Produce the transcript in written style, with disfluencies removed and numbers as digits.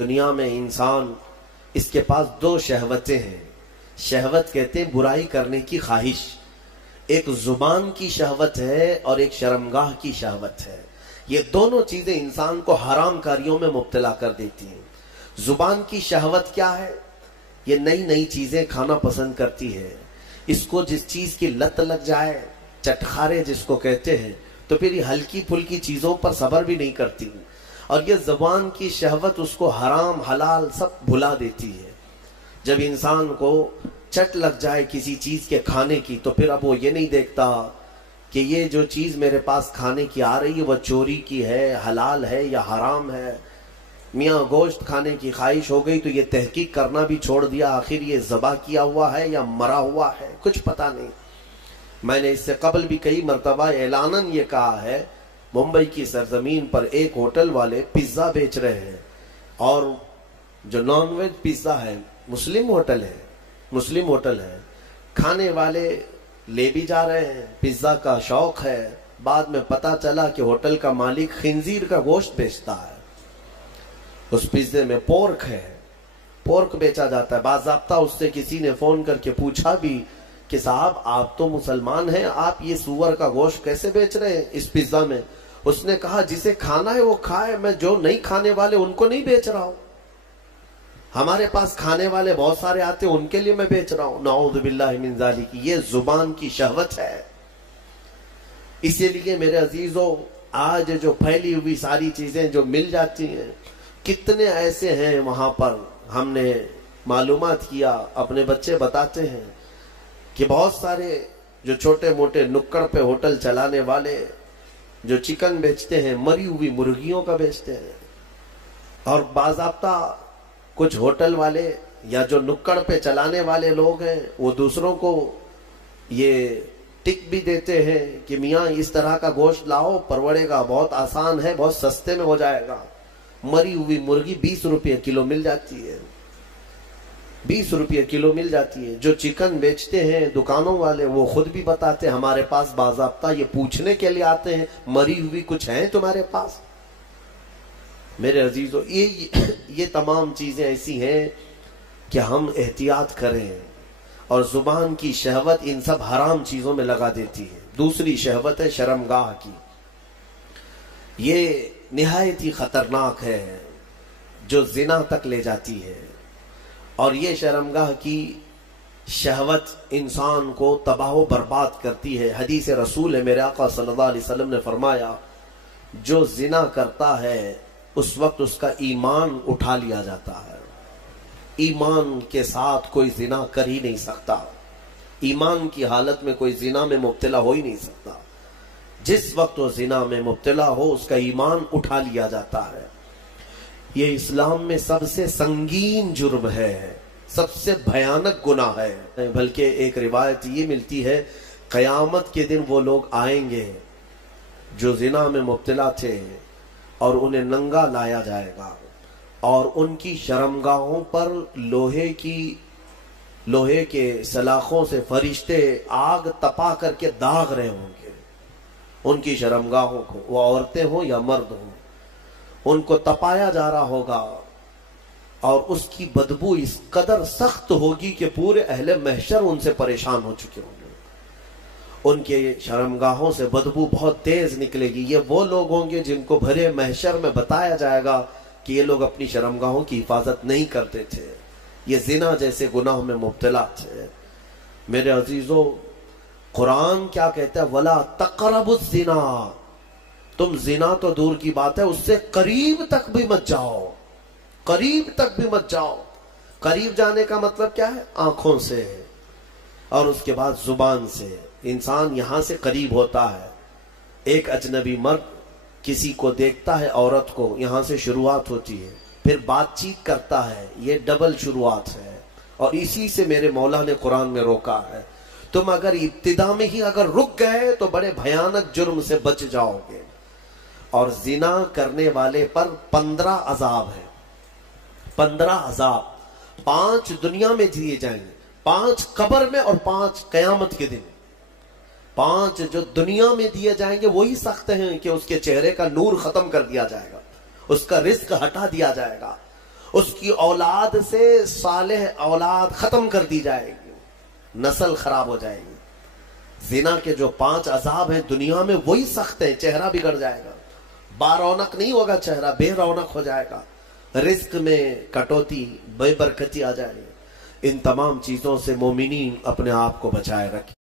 دنیا میں انسان اس کے پاس دو شہوتیں ہیں. شہوت کہتے ہیں برائی کرنے کی خواہش. ایک زبان کی شہوت ہے اور ایک شرمگاہ کی شہوت ہے. یہ دونوں چیزیں انسان کو حرام کاریوں میں مبتلا کر دیتی ہیں. زبان کی شہوت کیا ہے؟ یہ نئی نئی چیزیں کھانا پسند کرتی ہے. اس کو جس چیز کی لت لگ جائے، چٹخارے جس کو کہتے ہیں، تو پھر یہ ہلکی پھلکی چیزوں پر صبر بھی نہیں کرتی. اور یہ زبان کی شہوت اس کو حرام حلال سب بھلا دیتی ہے. جب انسان کو چٹ لگ جائے کسی چیز کے کھانے کی، تو پھر اب وہ یہ نہیں دیکھتا کہ یہ جو چیز میرے پاس کھانے کی آ رہی ہے وہ چوری کی ہے، حلال ہے یا حرام ہے. میاں گوشت کھانے کی خواہش ہو گئی تو یہ تحقیق کرنا بھی چھوڑ دیا، آخر یہ ذبح کیا ہوا ہے یا مرا ہوا ہے، کچھ پتہ نہیں. میں نے اس سے قبل بھی کئی مرتبہ اعلاناً یہ کہا ہے، ممبئی کی سرزمین پر ایک ہوٹل والے پیزا بیچ رہے ہیں، اور جو نان ویج پیزا ہے مسلم ہوٹل ہے، کھانے والے لے بھی جا رہے ہیں، پیزا کا شوق ہے. بعد میں پتا چلا کہ ہوٹل کا مالک خنزیر کا گوشت بیچتا ہے. اس پیزے میں پورک بیچا جاتا ہے. باضابطہ اس سے کسی نے فون کر کے پوچھا بھی کہ صاحب آپ تو مسلمان ہیں، آپ یہ سور کا گوشت کیسے بیچ رہے ہیں اس پیزا میں؟ اس نے کہا جسے کھانا ہے وہ کھائے، میں جو نہیں کھانے والے ان کو نہیں بیچ رہا ہوں. ہمارے پاس کھانے والے بہت سارے آتے ہیں، ان کے لیے میں بیچ رہا ہوں. نعوذ باللہ من ذالک. یہ زبان کی شہوت ہے. اسی لیے میرے عزیزو، آج جو پھیلی ہوئی ساری چیزیں جو مل جاتی ہیں، کتنے ایسے ہیں وہاں پر. ہم نے معلومات کیا، اپنے بچے بتاتے ہیں کہ بہت سارے جو چھوٹے موٹے نکڑ پہ ہوٹل چلانے والے جو چکن بیچتے ہیں، مری ہوئی مرغیوں کا بیچتے ہیں. اور باضابطہ کچھ ہوٹل والے یا جو نکڑ پہ چلانے والے لوگ ہیں، وہ دوسروں کو یہ ٹک بھی دیتے ہیں کہ میاں اس طرح کا گوشت لاؤ، پروڑے گا، بہت آسان ہے، بہت سستے میں ہو جائے گا. مری ہوئی مرغی 20 روپے کلو مل جاتی ہے. 20 روپے کلو مل جاتی ہے. جو چکن بیچتے ہیں دکانوں والے، وہ خود بھی بتاتے ہیں ہمارے پاس باضابطہ یہ پوچھنے کے لیے آتے ہیں، مری ہوئی کچھ ہیں تمہارے پاس؟ میرے عزیزو، یہ تمام چیزیں ایسی ہیں کہ ہم احتیاط کریں. اور زبان کی شہوت ان سب حرام چیزوں میں لگا دیتی ہے. دوسری شہوت ہے شرمگاہ کی. یہ نہایت ہی خطرناک ہے، جو زنا تک لے جاتی ہے. اور یہ شرمگاہ کی شہوت انسان کو تباہ و برباد کرتی ہے. حدیث رسول ہے، میرے آقا صلی اللہ علیہ وسلم نے فرمایا، جو زنا کرتا ہے اس وقت اس کا ایمان اٹھا لیا جاتا ہے. ایمان کے ساتھ کوئی زنا کر ہی نہیں سکتا. ایمان کی حالت میں کوئی زنا میں مبتلا ہو ہی نہیں سکتا. جس وقت وہ زنا میں مبتلا ہو اس کا ایمان اٹھا لیا جاتا ہے. یہ اسلام میں سب سے سنگین جرم ہے، سب سے بھیانک گناہ ہے. بلکہ ایک روایت یہ ملتی ہے، قیامت کے دن وہ لوگ آئیں گے جو زنا میں مبتلا تھے، اور انہیں ننگا لایا جائے گا، اور ان کی شرمگاہوں پر لوہے کے سلاخوں سے فرشتے آگ تپا کر کے داغ رہے ہوں گے. ان کی شرمگاہوں کو، وہ عورتیں ہوں یا مرد ہوں، ان کو تپایا جا رہا ہوگا، اور اس کی بدبو اس قدر سخت ہوگی کہ پورے اہل محشر ان سے پریشان ہو چکے ہوں گے. ان کے شرمگاہوں سے بدبو بہت تیز نکلے گی. یہ وہ لوگ ہوں گے جن کو بھرے محشر میں بتایا جائے گا کہ یہ لوگ اپنی شرمگاہوں کی حفاظت نہیں کرتے تھے، یہ زنا جیسے گناہ میں مبتلا تھے. میرے عزیزو، قرآن کیا کہتا ہے؟ وَلَا تَقْرَبُوا الزِّنَا. تم زنا تو دور کی بات ہے، اس سے قریب تک بھی مت جاؤ. قریب تک بھی مت جاؤ. قریب جانے کا مطلب کیا ہے؟ آنکھوں سے، اور اس کے بعد زبان سے. انسان یہاں سے قریب ہوتا ہے. ایک اجنبی مرد کسی کو دیکھتا ہے، عورت کو، یہاں سے شروعات ہوتی ہے، پھر بات چیت کرتا ہے، یہ ڈبل شروعات ہے. اور اسی سے میرے مولا نے قرآن میں روکا ہے. تم اگر ابتدا میں ہی اگر رک گئے تو بڑے بھیانک جرم سے بچ جاؤ گے. اور زنا کرنے والے پر 15 عذاب ہے. 15 عذاب 5 دنیا میں دیے جائیں گے، 5 قبر میں اور 5 قیامت کے دن. 5 جو دنیا میں دیے جائیں گے وہی سخت ہیں کہ اس کے چہرے کا نور ختم کر دیا جائے گا، اس کا رزق ہٹا دیا جائے گا. اس کی اولاد سے صالح اولاد ختم کر دی جائے گی، نسل خراب ہو جائے گی۔ زنا کے جو 5 عذاب ہیں دنیا میں وہی سخت ہیں، چہرہ بگڑ جائے گا، بارونق نہیں ہوگا چہرہ، بے رونق ہو جائے گا، رزق میں کٹوتی، بے برکتی آ جائے گی۔ ان تمام چیزوں سے مومنین اپنے آپ کو بچائے رکھیں۔